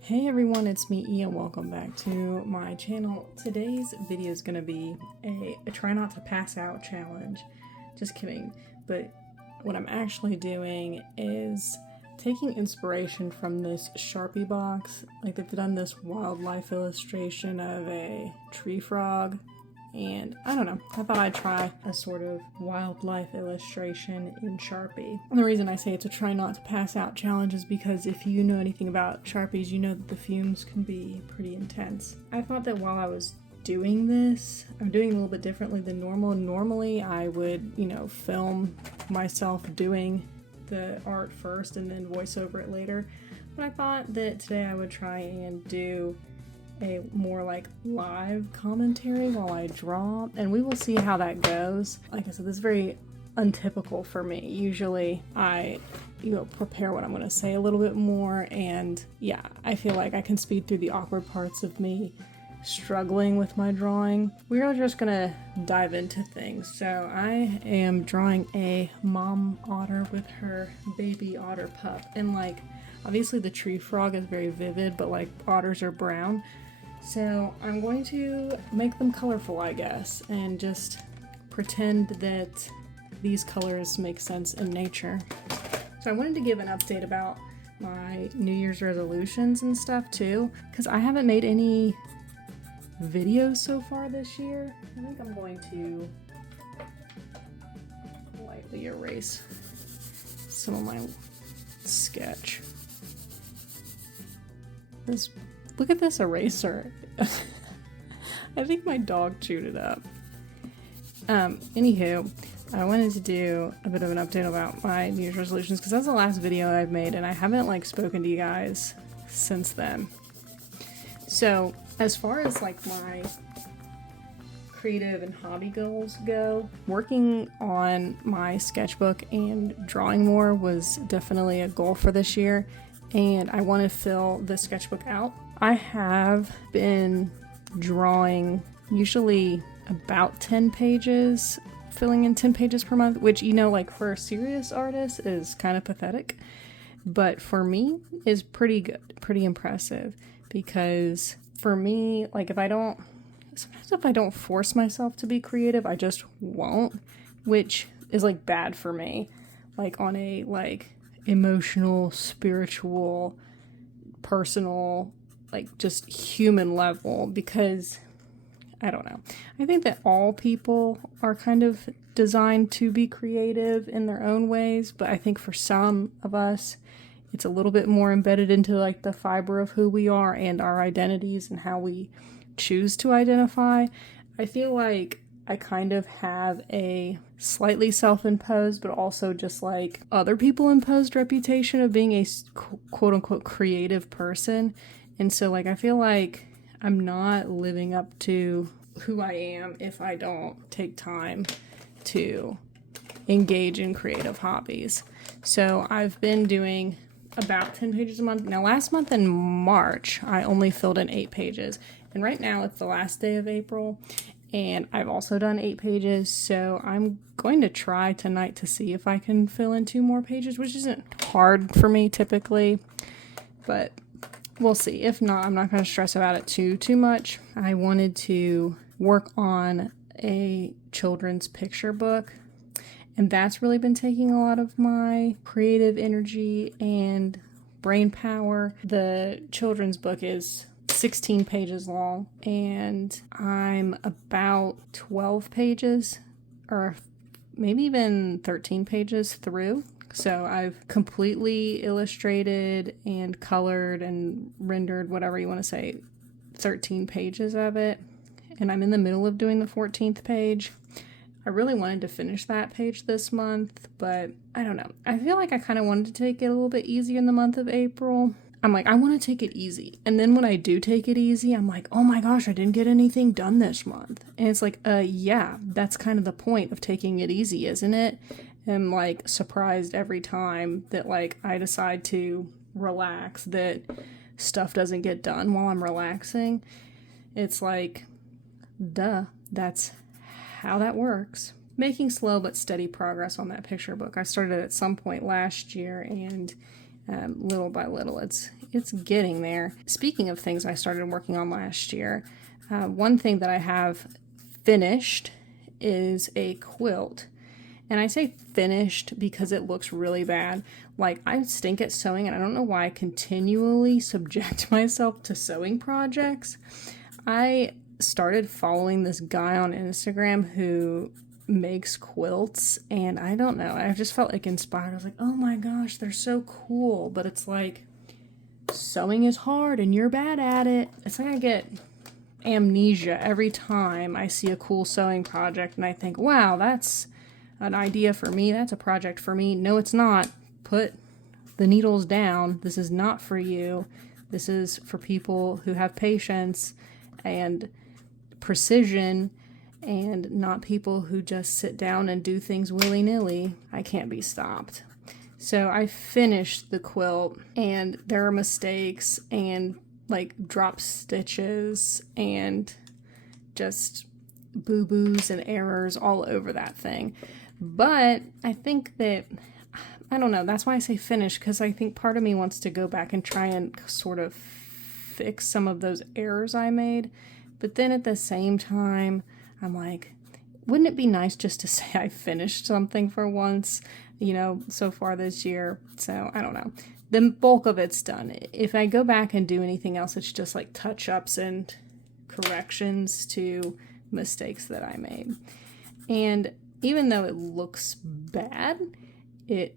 Hey everyone, it's me Ian. Welcome back to my channel. Today's video is going to be a try not to pass out challenge. Just kidding. But what I'm actually doing is taking inspiration from this Sharpie box. Like they've done this wildlife illustration of a tree frog. And I don't know, I thought I'd try a sort of wildlife illustration in Sharpie. And the reason I say it's a try not to pass out challenge is because if you know anything about Sharpies, you know that the fumes can be pretty intense. I thought that while I was doing this, I'm doing it a little bit differently than normal. Normally I would, film myself doing the art first and then voice over it later. But I thought that today I would try and do a more like live commentary while I draw, and we will see how that goes. Like I said, this is very untypical for me. Usually I prepare what I'm going to say a little bit more, and yeah, I feel like I can speed through the awkward parts of me struggling with my drawing. We are just gonna dive into things. So I am drawing a mom otter with her baby otter pup, and like obviously the tree frog is very vivid, but like otters are brown. So I'm going to make them colorful, I guess, and just pretend that these colors make sense in nature. So I wanted to give an update about my New Year's resolutions and stuff too, because I haven't made any videos so far this year. I think I'm going to lightly erase some of my sketch. Look at this eraser. I think my dog chewed it up. Anywho, I wanted to do a bit of an update about my New Year's resolutions because that's the last video I've made and I haven't spoken to you guys since then. So as far as my creative and hobby goals go, working on my sketchbook and drawing more was definitely a goal for this year, and I want to fill the sketchbook out. I have been drawing usually about 10 pages, filling in 10 pages per month, which, for a serious artist is kind of pathetic. But for me is pretty good, pretty impressive, because for me, sometimes if I don't force myself to be creative, I just won't, which is bad for me, on a emotional, spiritual, personal, just human level, because I don't know. I think that all people are kind of designed to be creative in their own ways, but I think for some of us, it's a little bit more embedded into the fiber of who we are and our identities and how we choose to identify. I feel like I kind of have a slightly self-imposed, but also just other people imposed reputation of being a quote-unquote creative person. And so I feel like I'm not living up to who I am if I don't take time to engage in creative hobbies. So I've been doing about 10 pages a month. Now last month in March, I only filled in 8 pages. And right now it's the last day of April, and I've also done 8 pages, so I'm going to try tonight to see if I can fill in 2 more pages, which isn't hard for me typically, but we'll see. If not, I'm not going to stress about it too much. I wanted to work on a children's picture book, and that's really been taking a lot of my creative energy and brain power. The children's book is 16 pages long, and I'm about 12 pages or maybe even 13 pages through. So I've completely illustrated and colored and rendered, whatever you want to say, 13 pages of it, and I'm in the middle of doing the 14th page. I really wanted to finish that page this month, but I don't know. I feel like I kind of wanted to take it a little bit easier in the month of April. I'm I want to take it easy. And then when I do take it easy, I'm oh my gosh, I didn't get anything done this month. And it's yeah, that's kind of the point of taking it easy, isn't it? I'm surprised every time that I decide to relax that stuff doesn't get done while I'm relaxing. It's duh, that's how that works. Making slow but steady progress on that picture book. I started at some point last year, and little by little. It's getting there. Speaking of things I started working on last year, one thing that I have finished is a quilt. And I say finished because it looks really bad. Like, I stink at sewing, and I don't know why I continually subject myself to sewing projects. I started following this guy on Instagram who makes quilts, and I don't know, I just felt like inspired. I was like, oh my gosh, they're so cool. But it's like, sewing is hard and you're bad at it. It's like I get amnesia every time I see a cool sewing project and I think, wow, that's an idea for me, that's a project for me. No, it's not. Put the needles down. This is not for you. This is for people who have patience and precision, and not people who just sit down and do things willy-nilly. I can't be stopped. So I finished the quilt, and there are mistakes and like drop stitches and just boo-boos and errors all over that thing. But I think that, I don't know, that's why I say finish, because I think part of me wants to go back and try and sort of fix some of those errors I made. But then at the same time, I'm like, wouldn't it be nice just to say I finished something for once, so far this year? So I don't know. The bulk of it's done. If I go back and do anything else, it's just like touch-ups and corrections to mistakes that I made. And even though it looks bad, it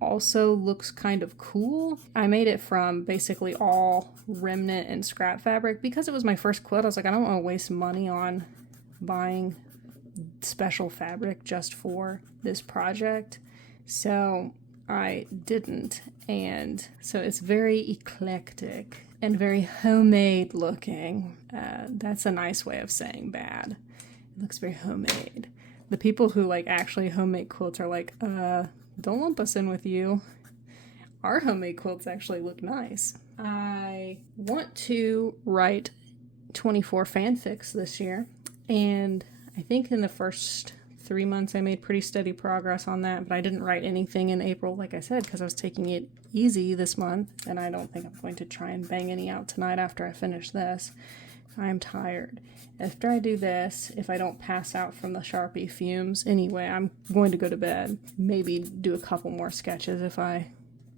also looks kind of cool. I made it from basically all remnant and scrap fabric because it was my first quilt. I was like, I don't want to waste money on buying special fabric just for this project. So I didn't. And so it's very eclectic and very homemade looking. That's a nice way of saying bad. It looks very homemade. The people who like actually homemade quilts are like, don't lump us in with you. Our homemade quilts actually look nice. I want to write 24 fanfics this year, and I think in the first 3 months I made pretty steady progress on that, but I didn't write anything in April, like I said, because I was taking it easy this month, and I don't think I'm going to try and bang any out tonight after I finish this. I'm tired. After I do this, if I don't pass out from the Sharpie fumes anyway, I'm going to go to bed. Maybe do a couple more sketches if I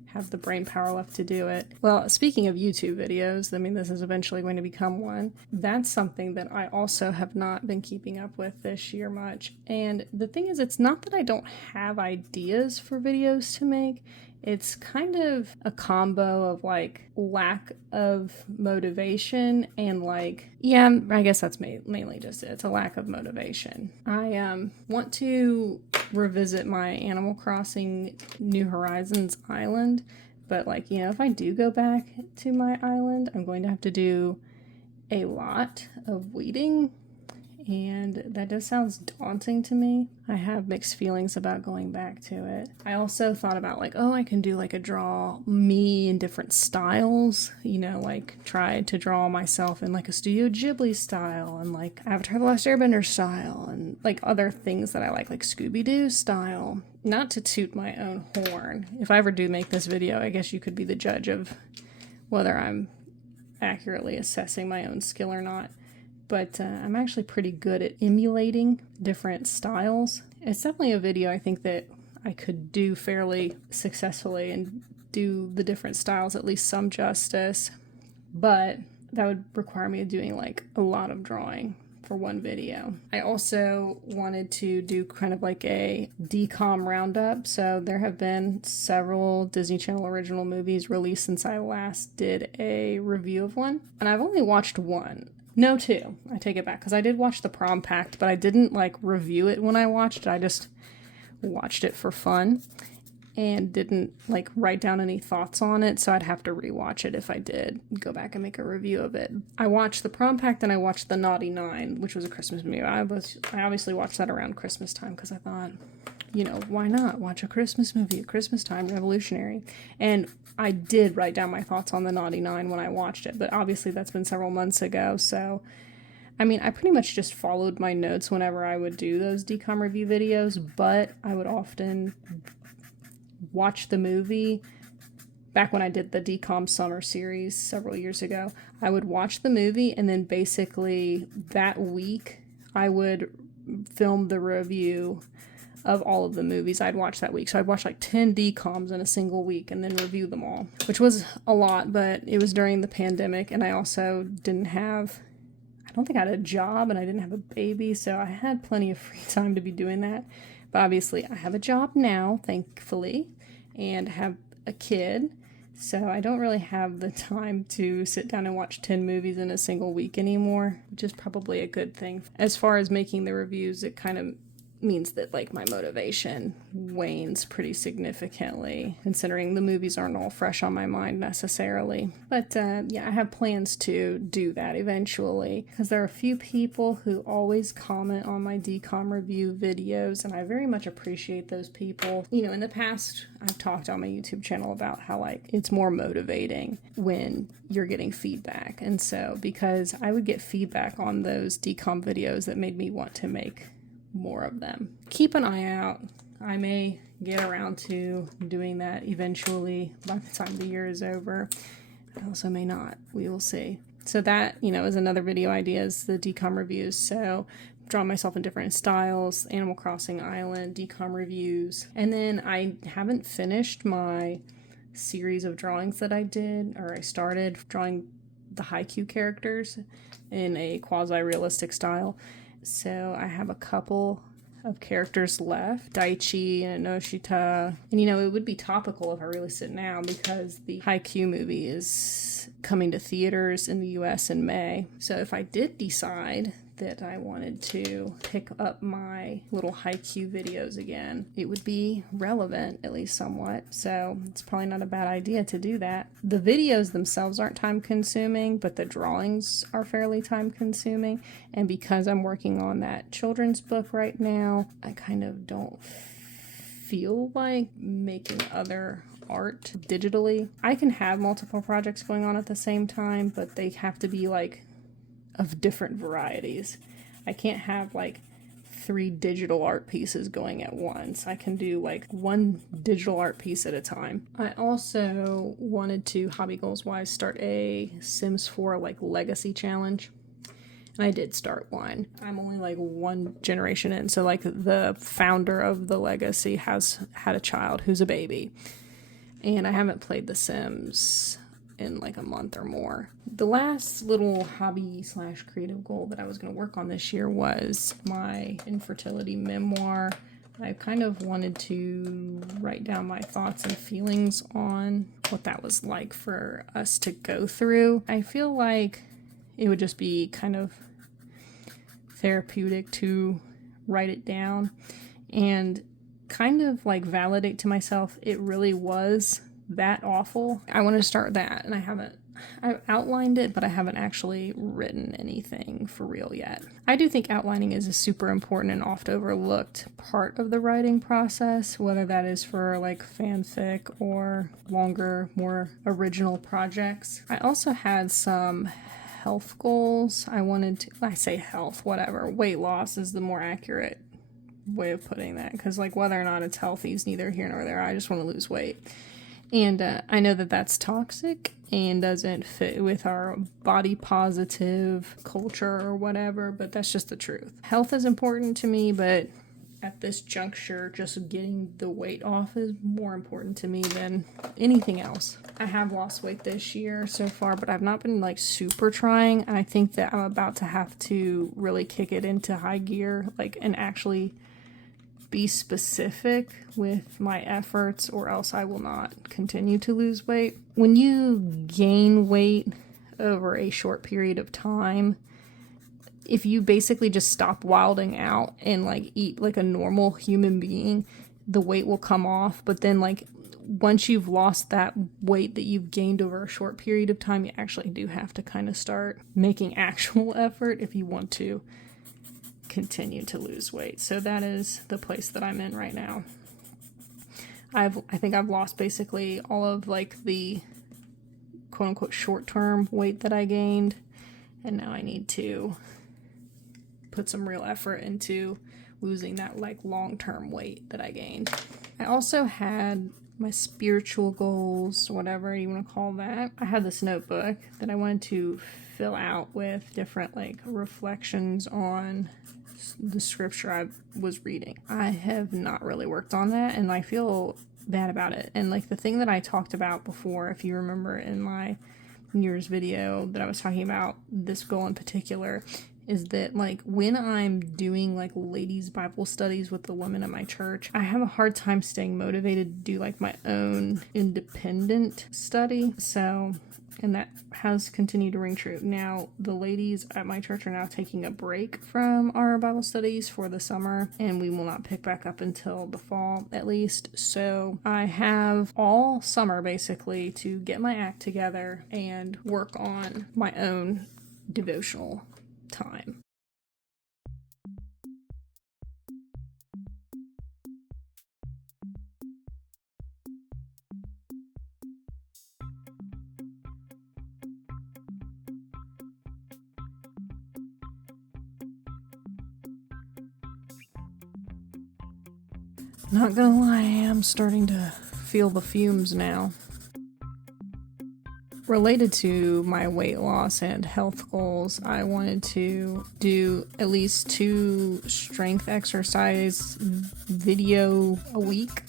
have the brain power left to do it. Well, speaking of YouTube videos, I mean, this is eventually going to become one. That's something that I also have not been keeping up with this year much. And the thing is, it's not that I don't have ideas for videos to make. It's kind of a combo of like lack of motivation and like, yeah, I guess that's mainly just it. It's a lack of motivation. I want to revisit my Animal Crossing New Horizons island, but like, if I do go back to my island, I'm going to have to do a lot of weeding. And that just sounds daunting to me. I have mixed feelings about going back to it. I also thought about like, I can do like a draw me in different styles, like try to draw myself in like a Studio Ghibli style and like Avatar The Last Airbender style and like other things that I like Scooby-Doo style. Not to toot my own horn. If I ever do make this video, I guess you could be the judge of whether I'm accurately assessing my own skill or not. But I'm actually pretty good at emulating different styles. It's definitely a video I think that I could do fairly successfully and do the different styles at least some justice. But that would require me doing like a lot of drawing for one video. I also wanted to do kind of like a DCOM roundup. So there have been several Disney Channel original movies released since I last did a review of one. And I've only watched one. No, two. I take it back, because I did watch The Prom Pact, but I didn't, review it when I watched it. I just watched it for fun and didn't, write down any thoughts on it, so I'd have to rewatch it if I did go back and make a review of it. I watched The Prom Pact and I watched The Naughty Nine, which was a Christmas movie. I obviously watched that around Christmas time, because I thought, why not watch a Christmas movie at Christmas time, revolutionary. And I did write down my thoughts on The Naughty Nine when I watched it, but obviously that's been several months ago, so I pretty much just followed my notes whenever I would do those DCOM review videos, but I would often watch the movie, back when I did the Decom Summer series several years ago, I would watch the movie and then basically that week I would film the review of all of the movies I'd watched that week. So I'd watch like 10 DCOMs in a single week and then review them all, which was a lot, but it was during the pandemic and I also didn't have, I don't think I had a job and I didn't have a baby, so I had plenty of free time to be doing that. But obviously I have a job now, thankfully, and have a kid, so I don't really have the time to sit down and watch 10 movies in a single week anymore, which is probably a good thing. As far as making the reviews, it kind of means that like my motivation wanes pretty significantly, considering the movies aren't all fresh on my mind necessarily. But yeah, I have plans to do that eventually, because there are a few people who always comment on my DCOM review videos, and I very much appreciate those people. You know, in the past I've talked on my YouTube channel about how like it's more motivating when you're getting feedback, and so because I would get feedback on those DCOM videos, that made me want to make more of them. Keep an eye out. I may get around to doing that eventually by the time the year is over. I also may not. We will see. So that, you know, is another video idea, is the DCOM reviews. So draw myself in different styles, Animal Crossing Island, DCOM reviews. And then I haven't finished my series of drawings that I did, or I started drawing the Haikyuu characters in a quasi-realistic style. So I have a couple of characters left, Daichi and Noshita. And you know, it would be topical if I released it now, because the Haikyuu movie is coming to theaters in the US in May. So if I did decide that I wanted to pick up my little Haikyuu videos again, it would be relevant, at least somewhat. So it's probably not a bad idea to do that. The videos themselves aren't time consuming, but the drawings are fairly time consuming. And because I'm working on that children's book right now, I kind of don't feel like making other art digitally. I can have multiple projects going on at the same time, but they have to be like of different varieties. I can't have like 3 digital art pieces going at once. I can do like 1 digital art piece at a time. I also wanted to, hobby goals wise, start a Sims 4 like legacy challenge. And I did start one. I'm only like 1 generation in, so like the founder of the legacy has had a child who's a baby. And I haven't played The Sims in like a month or more. The last little hobby slash creative goal that I was going to work on this year was my infertility memoir. I kind of wanted to write down my thoughts and feelings on what that was like for us to go through. I feel like it would just be kind of therapeutic to write it down and kind of like validate to myself it really was that awful. I want to start that, and I've outlined it, but I haven't actually written anything for real yet. I do think outlining is a super important and oft overlooked part of the writing process, whether that is for like fanfic or longer, more original projects. I also had some health goals. I say health, whatever. Weight loss is the more accurate way of putting that, because like whether or not it's healthy is neither here nor there. I just want to lose weight. And I know that that's toxic and doesn't fit with our body positive culture or whatever, but that's just the truth. Health is important to me, but at this juncture, just getting the weight off is more important to me than anything else. I have lost weight this year so far, but I've not been like super trying. And I think that I'm about to have to really kick it into high gear, like, and actually be specific with my efforts, or else I will not continue to lose weight. When you gain weight over a short period of time, if you basically just stop wilding out and like eat like a normal human being, the weight will come off. But then like once you've lost that weight that you've gained over a short period of time, you actually do have to kind of start making actual effort if you want to continue to lose weight. So that is the place that I'm in right now. I think I've lost basically all of like the quote unquote short-term weight that I gained, and now I need to put some real effort into losing that like long-term weight that I gained. I also had my spiritual goals, whatever you want to call that. I had this notebook that I wanted to fill out with different like reflections on the scripture I was reading. I have not really worked on that, and I feel bad about it. And like the thing that I talked about before, if you remember in my New Year's video, that I was talking about this goal in particular, is that like when I'm doing like ladies Bible studies with the women at my church, I have a hard time staying motivated to do like my own independent study. So, and that has continued to ring true. Now, the ladies at my church are now taking a break from our Bible studies for the summer, and we will not pick back up until the fall at least. So I have all summer basically to get my act together and work on my own devotional time. Not gonna lie, I am starting to feel the fumes now. Related to my weight loss and health goals, I wanted to do at least 2 strength exercise video a week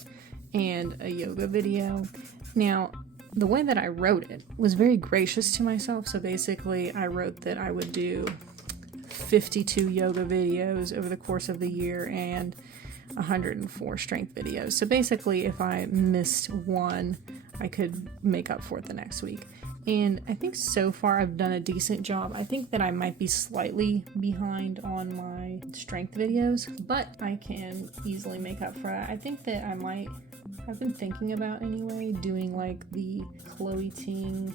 and a yoga video. Now, the way that I wrote it was very gracious to myself. So basically, I wrote that I would do 52 yoga videos over the course of the year and 104 strength videos. So basically, if I missed one, I could make up for it the next week. And I think so far I've done a decent job. I think that I might be slightly behind on my strength videos, but I can easily make up for it. I think that I've been thinking about anyway, doing like the Chloe Ting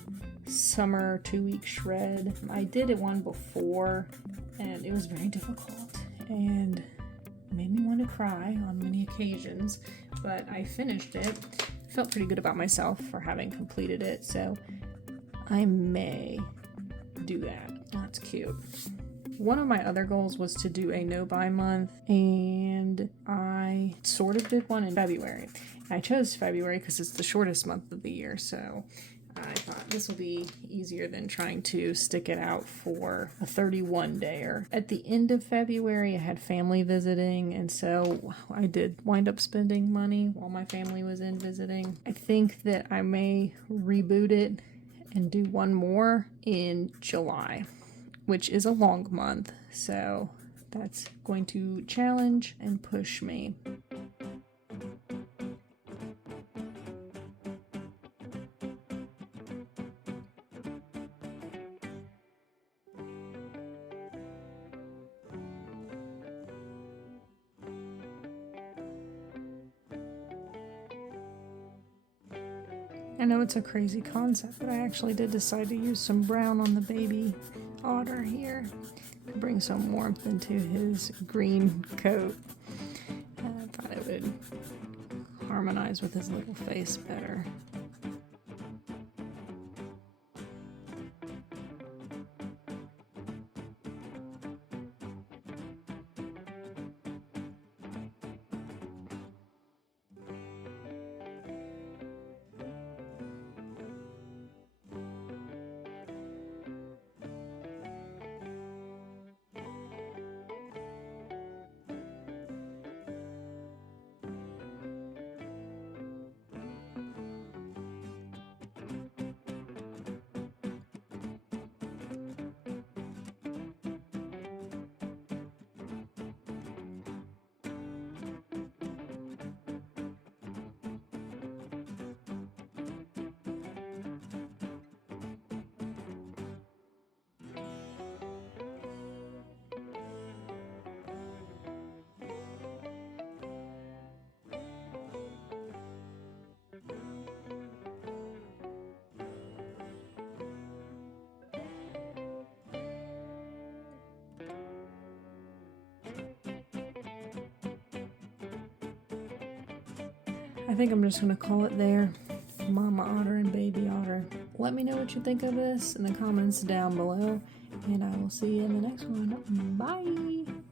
summer 2-week shred. I did it one before and it was very difficult and made me want to cry on many occasions, but I finished it. Felt pretty good about myself for having completed it, so I may do that. That's cute. One of my other goals was to do a no-buy month, and I sort of did one in February. I chose February because it's the shortest month of the year, so I thought this will be easier than trying to stick it out for a 31-dayer. At the end of February, I had family visiting, and so I did wind up spending money while my family was in visiting. I think that I may reboot it and do one more in July, which is a long month, so that's going to challenge and push me. I know it's a crazy concept, but I actually did decide to use some brown on the baby otter here to bring some warmth into his green coat. And I thought it would harmonize with his little face better. I think I'm just going to call it there. Mama otter and baby otter. Let me know what you think of this in the comments down below, and I will see you in the next one. Bye!